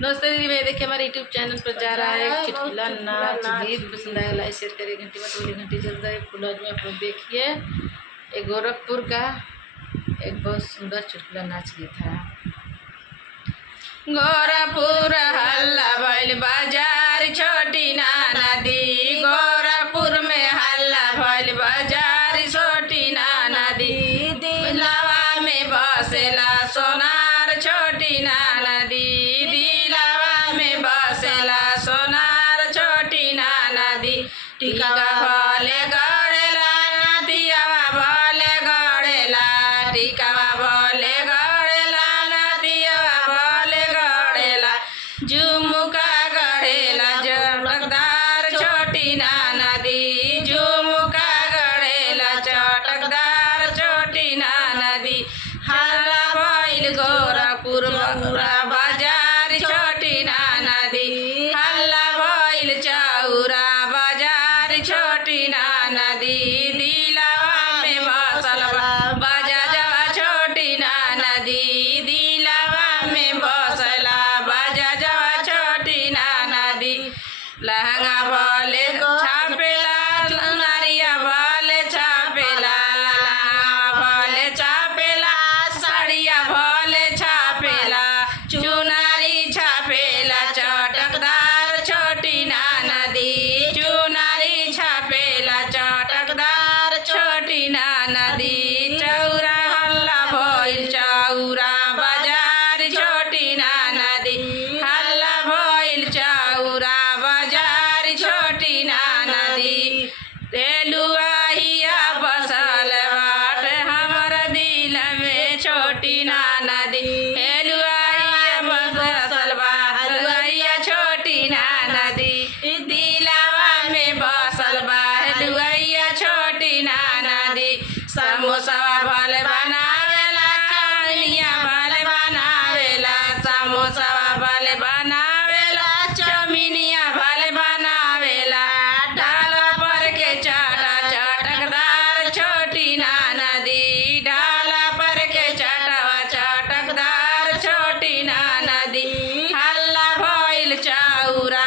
नमस्ते दीदी भाई, देखिए हमारे यूट्यूब चैनल पर जा रहा है चुटकुला नाच गीत। पसंद आया लाइक शेयर करिए, घंटी में थोड़ी घंटी चल रहा है। फुलौज में आप लोग देखिए, एक गोरखपुर का एक बहुत सुंदर चुटकुला नाच गीत है। गोरखपुर हल्ला भइल बाजार छोटी ना नदी, गोरखपुर में हल्ला भइल बाजार छोटी ना नदी, दिलावा में बसेला सोनार छोटी ना नदी, दिलावा में बसेला सोनार छोटी ना नदी, टिकावा भले गड़ेला नदियावा भले गड़ेला, टिकावा भले गड़ेला नदियावा भले गड़ेला, झुमुका गड़ेला चटकदार छोटी ना नदी, झुमुका गड़ेला चटकदार छोटी ना नदी, हल्ला भइल गोरखपुर बगुरा बाजार छोटी ना नदी, हल्ला भइल चौरा बाजार छोटी ना नदी, दिलावा में बसल बाजा जवा छोटी ना नदी, दिलावा में बसला बाजा जवा छोटी ना नदी, लहंगा भले छापेला नारिया भले छापेला, लहंगा भले छापेला साड़िया भले छापेला, चुनारी छापेला चटकदार छोटी ना नदी, चुनारी छापेला चटकदार छोटी ना नदी, चौरा हल्ला भइल चौरा बाजार छोटी ना नदी, हल्ला भइल चौरा बाजार छोटी ना नदी, रेलुआहिया बसल बाट हमर दिल में छोटी ना नदी, रेलुआहिया बसल बाट रेलुआहिया छोटी ना नदी, दिलावा में बसल बा रेलुआहिया छोटी ना नदी, समोसा भले बनावेला खानिया भले बनावेला, समोसा भले बनावेला चौमिनिया भले बनावेला, ढाला पर के चाटा चटकदार छोटी ना नदी, ढाला पर के चाटवा चटकदार छोटी ना नदी, हल्ला भइल चौरा